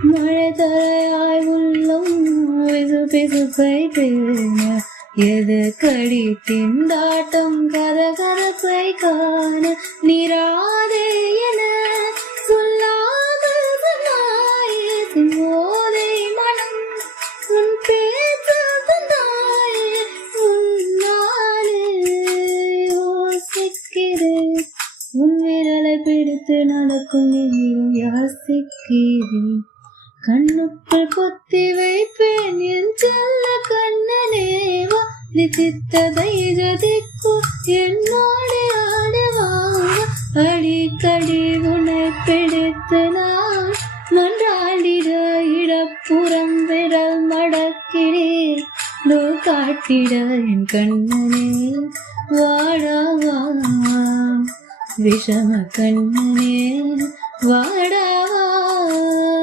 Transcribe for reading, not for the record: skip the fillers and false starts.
மழை தரையாய் உள்ளம் விசு பிசுப்பை பேண எது கடி திண்டாட்டம் கதகதப்பை காண நீராதே என சொல்லாமல் சொன்னாயே போதை மனம் உன் பேச்சு தந்தாயே உன்னாலே யோசிக்கிறேன் உன் விரலை பிடித்து நடக்கும் நீரும் யாசிக்கிறேன் கண்ணுக்குள் பொத்தி வைப்பேன் என் செல்ல கண்ணனேவா தித்ததை ஜதிக்கு என்னோடு ஆடுவாங்க அடிக்கடி உன்னை பிடித்து நான் மன்றாடிட இடப்புறம் விரல் மடக்கிறேன் காட்டிட என் கண்ணனே வாடாவா விஷம கண்ணனே வாடா